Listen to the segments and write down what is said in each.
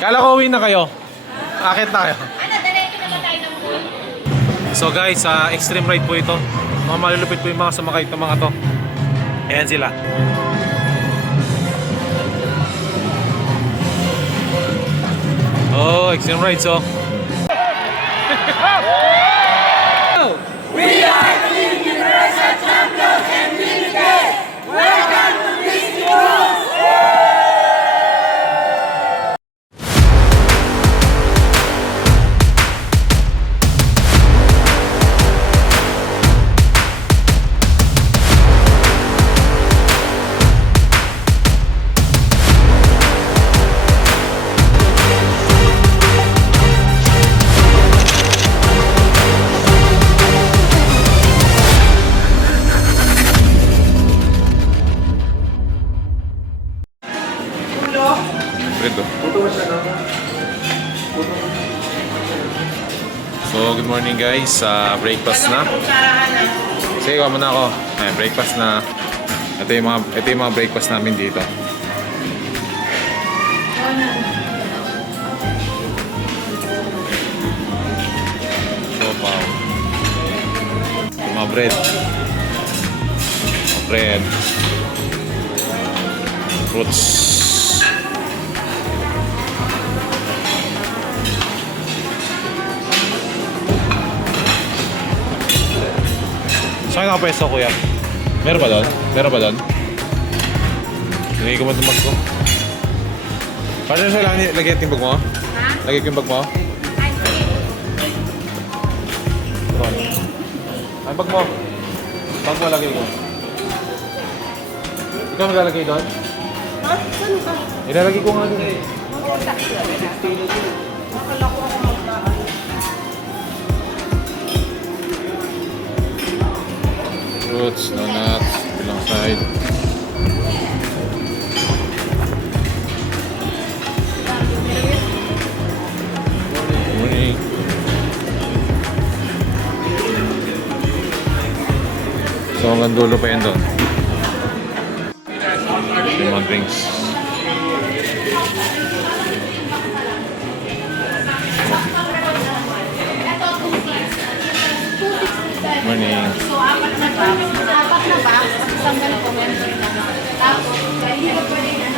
Kala ko uwi na kayo. Akit na kayo. Ano, diretso na ba tayo ng pool? So guys, extreme ride po ito. Mga malulupit po yung mga sumakay ng mga to. Ayan sila. Oh, extreme ride so. We are the Universal Champions and Limited! Welcome to Disney World! So, good morning guys. Breakfast na. Sige, kuha muna ako. Ayan, breakfast na. Ito yung mga breakfast namin dito. So, wow. Yung mga bread. Bread. Fruits. Saan ka pwesto, kuya? Meron ba doon? Meron ba doon? Lagay ko mo itong bag ko. Paano sa lagay yung bag mo? Ha? Lagay ko yung bag mo? Ay, sige. Ay, bag mo. Bag mo lagay ko. Ikaw maglalagay doon? Ha? Saan ka? Ilalagay ko nga doon. Akala ko ako magdaan. Fruits, donuts, bilang side. Morning. So hanggang dulo pa yan doon. Yung mga drinks. Morning. So, apat na ba? Apat na ba? Isang ganito, member na. Tapos, hindi ko pwede na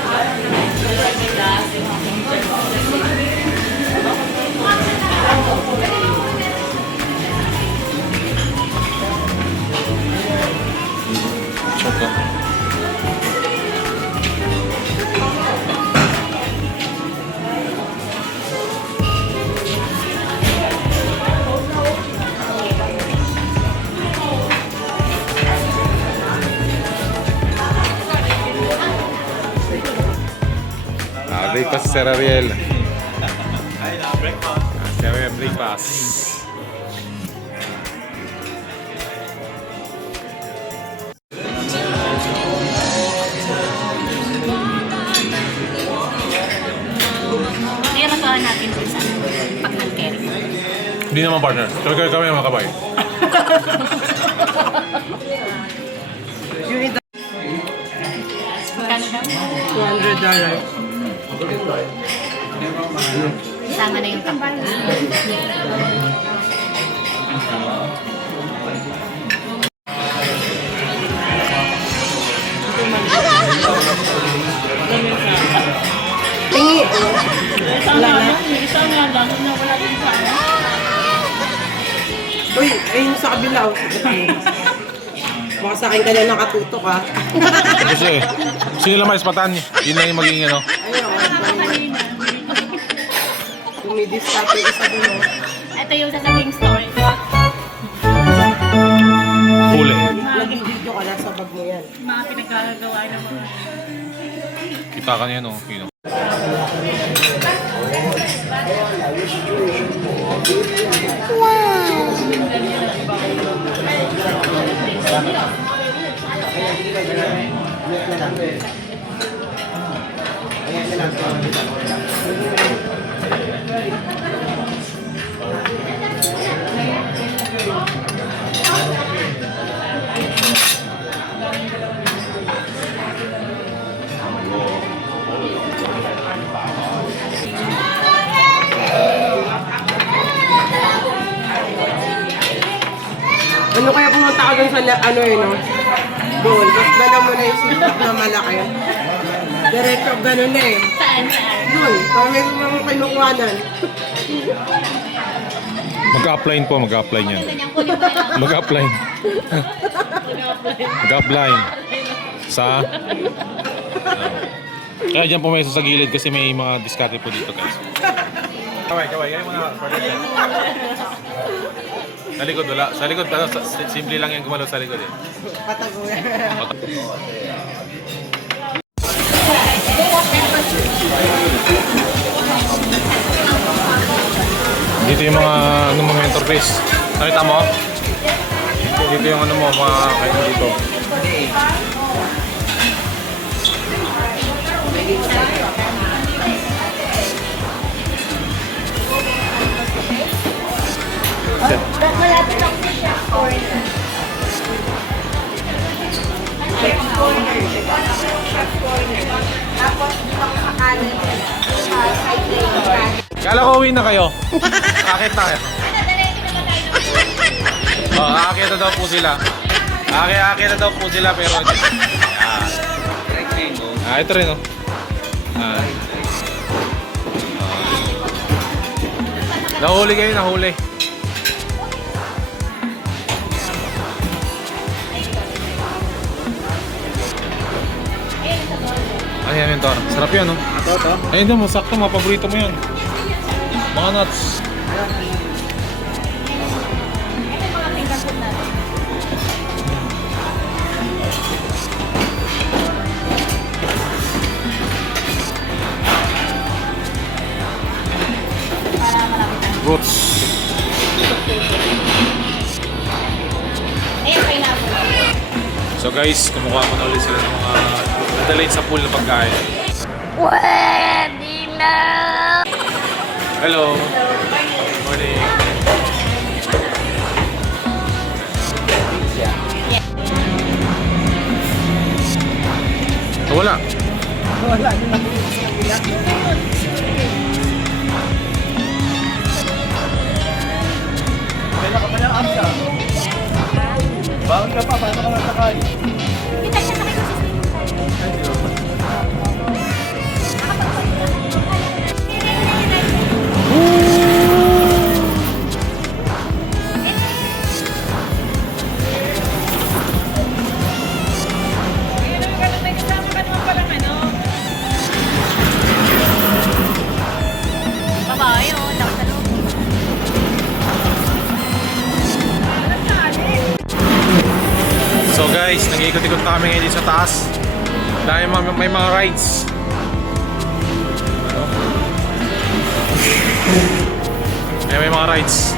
Choco. Breakfast si Sir Ariel. Sir Ariel, breakfast. Kaya nagawa natin kung saan pag-hand carry. Hindi naman partner. Kami ang makabay. Magkano daw? $200. Sama na yung kapal. Tingi! Isang lang lang na wala din sa ano. Uy, ayun sa kabila. Oh. Baka sa akin ka na nakatutok ha. Kasi, sino lang maispatan, yun na yung magiging ano. Ayun, kumidiscarte isa doon. Oh. Ito yung sasabihin story. Huli. Naging video ka na sa bag mo yan. Mga pinagkagawa ng mga... Kita ka niya, no? Pino. na ano yun, no? Doon. Tapos dala mo na yung silpak na malaki. Diretso, ganun na eh. Saan? Doon. Kami mga kinukuhanan. Mag-apply po, mag-apply niyan. Ganyan, kunin mo na lang. Mag-apply. Mag-apply. Sa? Kaya dyan pumeso sa gilid kasi may mga diskarte po dito guys. Kaway, kaya mga sa likod wala. Sa likod, simple lang yung gumalaw sa likod eh. Pataguyan. Dito yung mga ano mo mentor base. Nakita mo? Dito yung ano mo, mga kain dito. Malapit ako sa shop corner. Tapos dito ako sa kanan. Sa side lane. Kala ko uwi na kayo. Akit tayo. Diretso naman tayo ng Oh, akit na daw po sila. Akit na daw po sila pero ito rin oh. Nahuli kayo, nahuli. Ano yan, mentor? Sarap yan, no? Ito? Ayun din, masakto, mga paborito mo yan. Mga nuts. mga finger food natin. Para malapit na. Roots. Ayan, pineapple. So guys, kumukuha ko na ulit sila ng mga nadalate sa pool na pagkain. Pwede na! Hello. Good morning. Oh, wala. Wala. Bawal ka pa, paano ka natakay? Kita siya sa kayo. Babae, oh. Dapat sa loob. So guys, nag-iikot-ikot kami ngayon dito sa taas. Dahil may mga rides. Ano? May mga rides.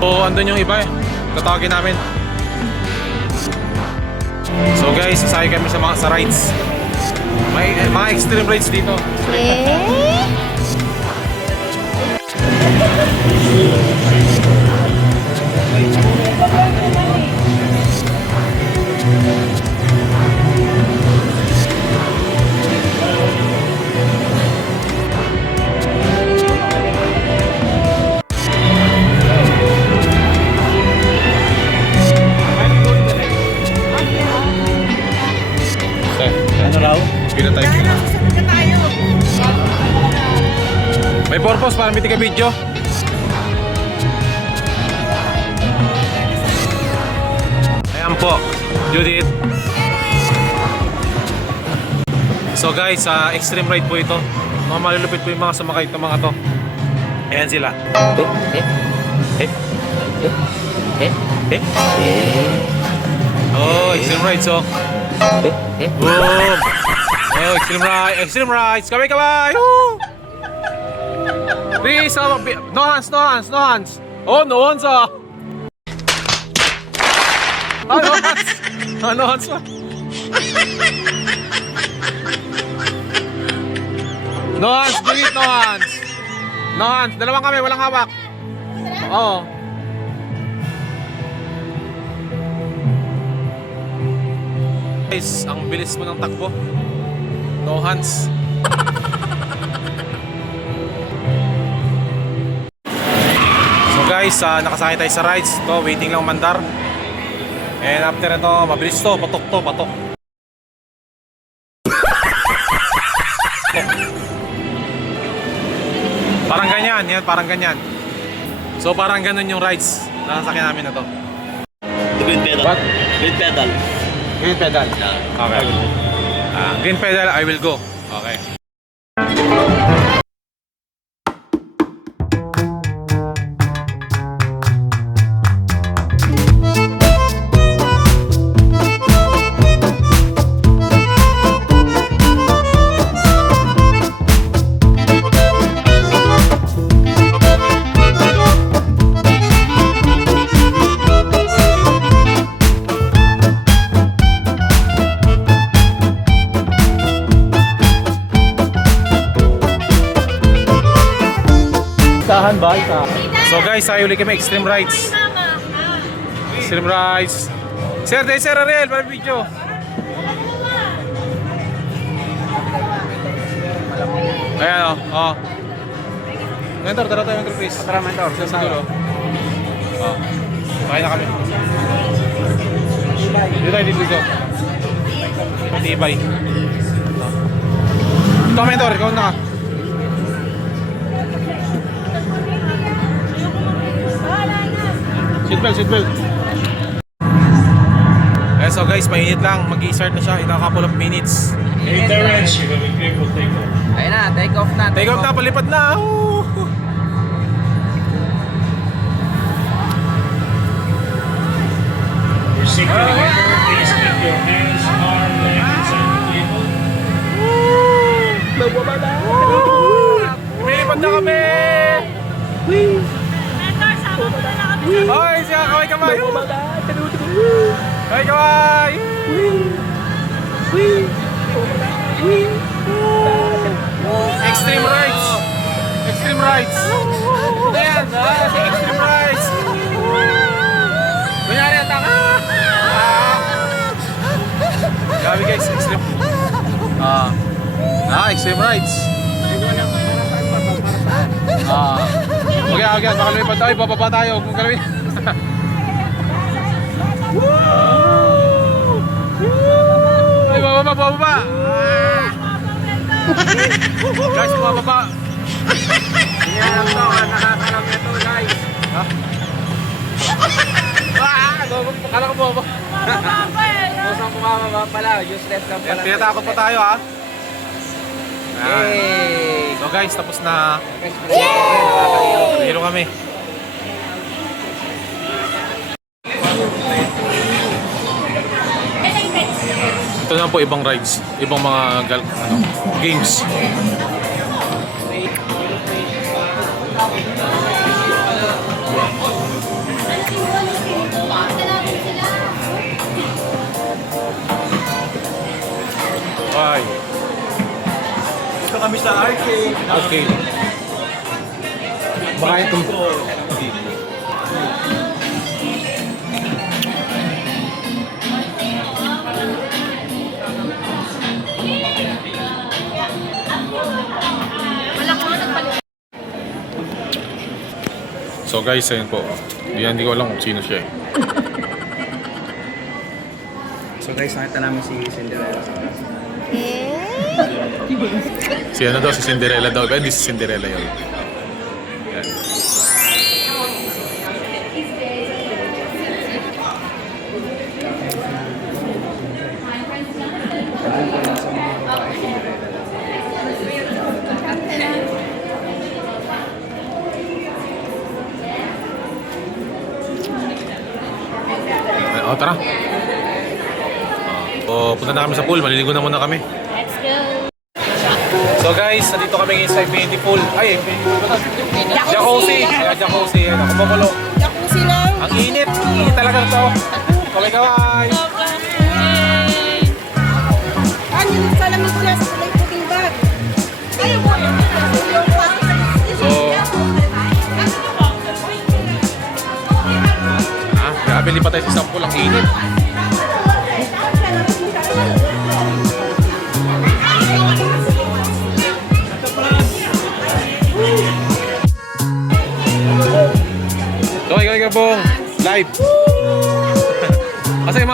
So, andun yung iba eh. Tatawagin namin. So guys, sasakay kami sa rides. May mga extreme rides dito. Ano raw? Pinatay ko na. May purpose para may tiga-video. Ayan po, Judith. So guys, extreme ride po ito. Mga malulupit po yung mga sumakay ng mga to. Ayan sila. Oh, extreme rides oh. Boom! Oh, extreme rides! Kamay! Woo! Please, no hands! Oh, no hands ah! Ah, no hands! Ah, no hands ah! No hands, do it, no hands! No hands, dalawang kami, walang hawak. Oo. Guys, ang bilis mo ng takbo. No hands. So guys, nakasakay tayo sa rides. Ito, waiting lang mandar. And after ito, mabilis to, patok to, patok. Parang ganyan, yan, parang ganyan. So parang ganun yung rides na sasakyan namin na to. Green pedal. What? Green pedal. Green pedal. Okay. Green pedal, I will go. Okay. Isahan ba? Isa. So guys, tayo ulit kami extreme rides. Extreme rides. Sir, day Sir Ariel, para video. Ayan o, oh. Mentor, tara tayo mentor please. Tara, mentor. Sa dulo. Oh. Pakay na kami. Dito tayo dito. Matibay. Ito mentor, ikaw na. Seatbelt. Eh, so guys, mainit lang. Mag-i-start na siya in a couple of minutes. Ayun na, take off na. Take off na, palipad na. Please keep your hands, arm, legs, and table. Lumilipad na kami! Hoy, siya, kaway-kamay! Kaway-kamay! Extreme rides! Extreme rides! Ayan, extreme rides! Kunyari, ataka! Grabe guys, extreme. Extreme rides. Okay, baka lumipad tayo, bababa tayo. Kung galawin. Ay, bababa. Guys, bababa. Hinahanap to, nakakalap ito guys. Kala ko bababa. Kusang kumababa pala, useless lang pala. Tinatakot pa tayo ha. Yay! So guys, tapos na. Yay! Hilo kami. Ito naman po ibang rides, ibang mga games. Ay. Dito kami sa arcade. Okay. Baka itong... So guys, ayun po. Hindi ko alam kung sino siya eh. So guys, nakita namin si Cinderella. Si ano daw, si Cinderella daw. Hindi si Cinderella yun. Yan. O, tara. Punta na kami sa pool. Maliligo na muna kami. Let's go. So guys, nandito kami ngayon sa infinity pool. Ay, infinity pool ba ito? Jacuzzi. Ayan, jacuzzi. Ayan, nakabakulo. Jacuzzi lang. Ang init. Init talaga ito. Kaway-kaway. Ano yung salamin ko nasa kulay puting bag? Ayaw mo. So, grabe lipat tayo sa isang pool. Ang init.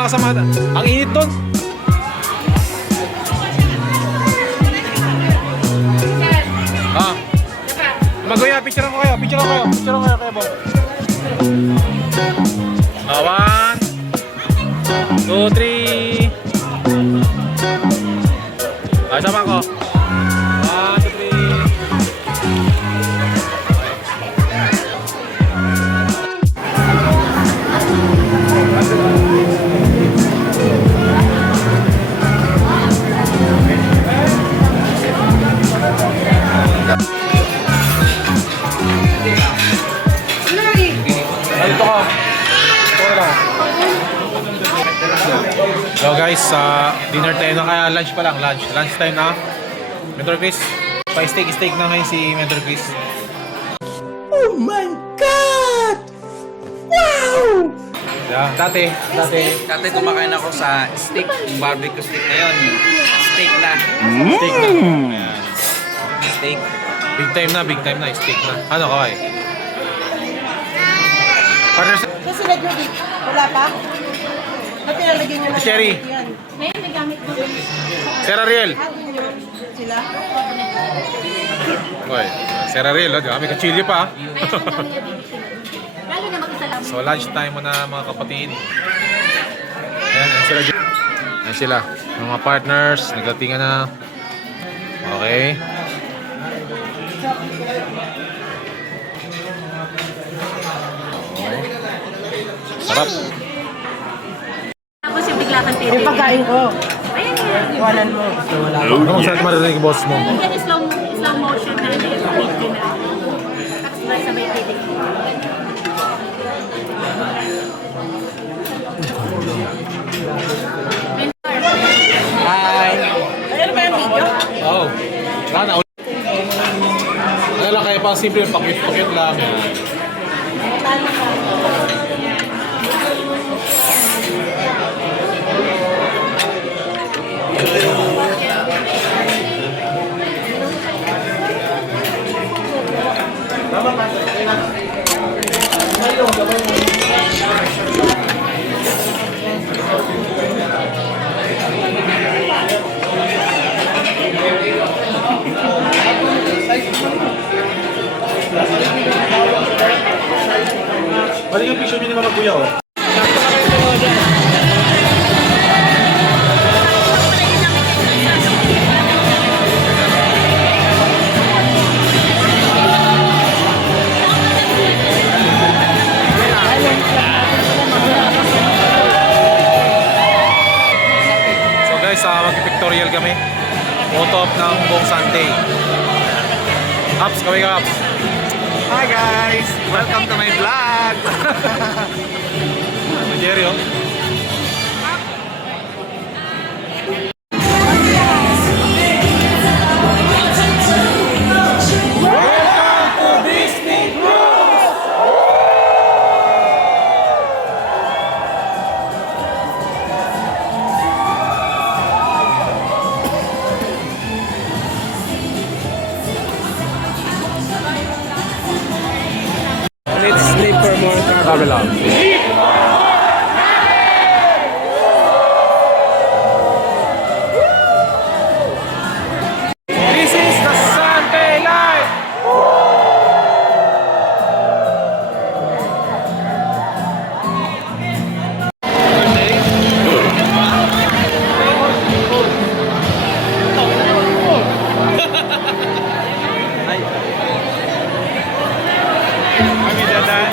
kasama. Ang init doon. Ah. Maguya, picture ko kayo. Picture ko kayo. Picture ko kayo, Bong. 1, 2, 3. Ay, sama ko. 1, 2, 3. Dito ka. Dito lang. So guys, dinner time na kaya lunch pa lang. Lunch time na. Mentor Chris, pa-steak na ngayon si Mentor Chris. Oh my God! Wow! Yeah, dati. Dati kumakain ako sa steak, yung barbecue steak na yun. Steak na. Steak na. Ayan. Steak. Big time na, steak na. Ano ka eh? Partner sa... Kasi nag-read. Wala pa? Ba't nilalagyan nyo na Cherry. yan? Ngayon, may gamit ko. Sir Ariel. Ah, dun yun. Sila? Oy, Sir Ariel, may kachilyo pa. Kaya ang dami niya bibitin. Lalo na mag-isa lang. So lunch time mo na mga kapatid. Ayan sila. Ayan sila. Mga partners, nagdatingan na. Okay. Sarap. Tapos yung bigla kang Yung titigil. pagkain ko. Ayan yan. Iwanan mo. Ano kung saan marinig yung boss mo? Yan yung slow motion na ano yung video na. Tapos ba sabay titigil. Hi! Ayan ba yung video? Oo. Sana ulit. Ano lang kaya pa simple yung pakit lang. Balik yung picture niyo ni Mama Kuya, oh. So guys, mag-pictorial kami. Photo op ng buong Sunday. Ups, kami ka, Ups. Hi guys! Welcome to my vlog! Jerry, oh. Let's sleep for more time. Sabi lang. This is the Sunday life! Kami dadaan.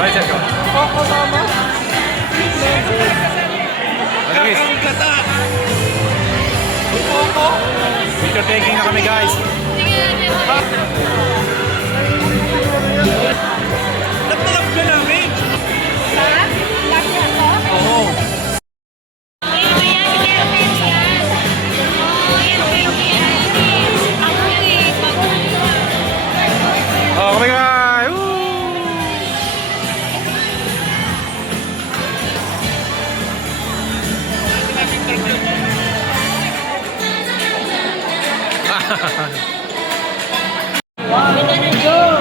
Okay, sir, go. Ano, guys? Picture taking na kami, guys. Lap ka namin! Oo. Oh, kami, guys. Woo!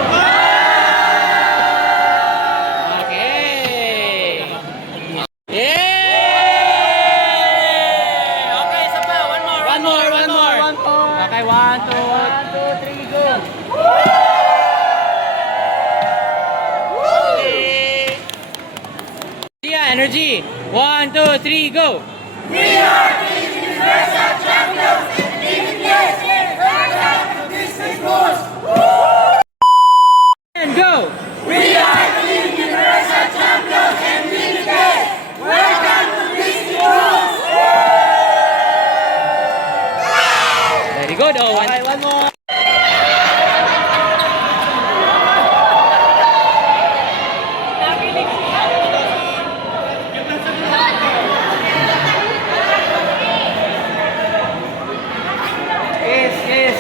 Okay! Yeah! Okay, isa pa. One more. Okay, 1, 2, 3, go! Okay! Yeah, energy! 1, 2, 3, go! And go! Very good. Oh, one more. Yes.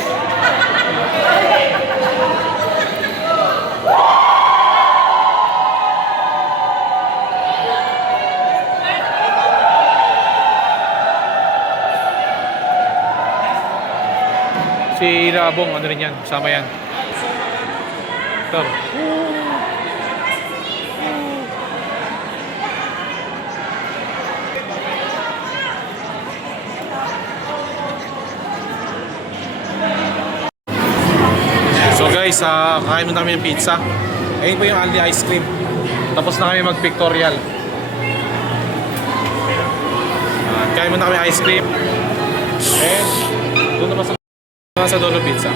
Si Rabong, ano rin yan, kasama yan. Ito. So guys, kakain muna kami ng pizza. Ayun po yung Aldi ice cream. Tapos na kami mag-pictorial. Kain muna kami ice cream. And doon na pa sa Dolo Pizza.